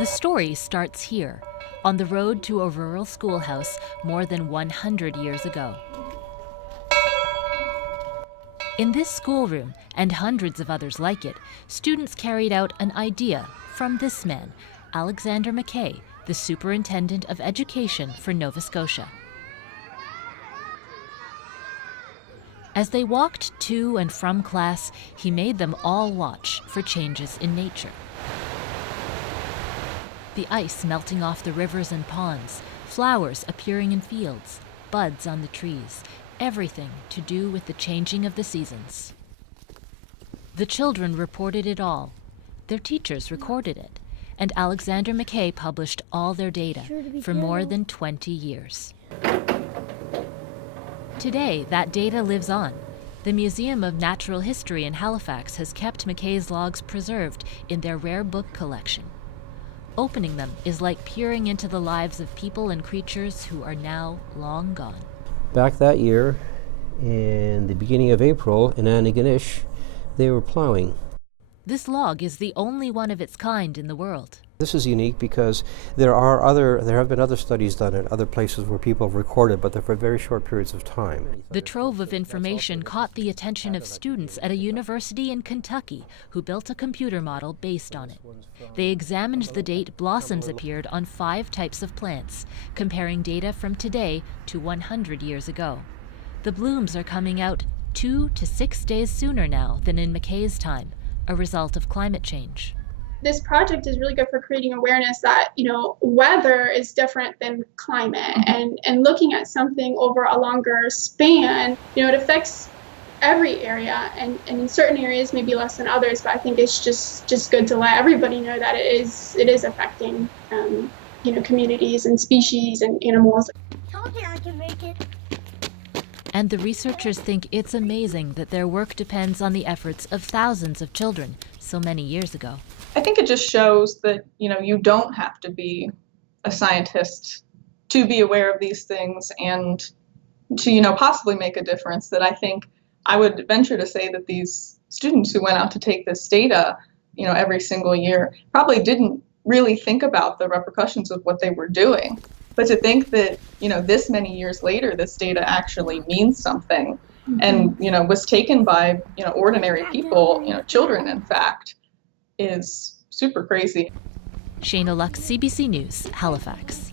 The story starts here, on the road to a rural schoolhouse more than 100 years ago. In this schoolroom, and hundreds of others like it, students carried out an idea from this man, Alexander MacKay, the Superintendent of Education for Nova Scotia. As they walked to and from class, he made them all watch for changes in nature. The ice melting off the rivers and ponds, flowers appearing in fields, buds on the trees, everything to do with the changing of the seasons. The children reported it all. Their teachers recorded it, and Alexander MacKay published all their data for more than 20 years. Today, that data lives on. The Museum of Natural History in Halifax has kept MacKay's logs preserved in their rare book collection. Opening them is like peering into the lives of people and creatures who are now long gone. Back that year, in the beginning of April, in Antigonish, they were plowing. This log is the only one of its kind in the world. This is unique because there have been other studies done at other places where people have recorded, but they're for very short periods of time. The trove of information caught the attention of students at a university in Kentucky who built a computer model based on it. They examined the date blossoms appeared on 5 types of plants, comparing data from today to 100 years ago. The blooms are coming out 2 to 6 days sooner now than in MacKay's time, a result of climate change. This project is really good for creating awareness that, weather is different than climate, and looking at something over a longer span, it affects every area, and in certain areas maybe less than others, but I think it's just good to let everybody know that it is affecting, communities and species and animals. Told you I can make it. And the researchers think it's amazing that their work depends on the efforts of thousands of children so many years ago. I think it just shows that, you don't have to be a scientist to be aware of these things and to, possibly make a difference. That I think I would venture to say that these students who went out to take this data, every single year probably didn't really think about the repercussions of what they were doing. But to think that, this many years later, this data actually means something and, was taken by, ordinary people, children, in fact, is super crazy. Shayna Luck, CBC News, Halifax.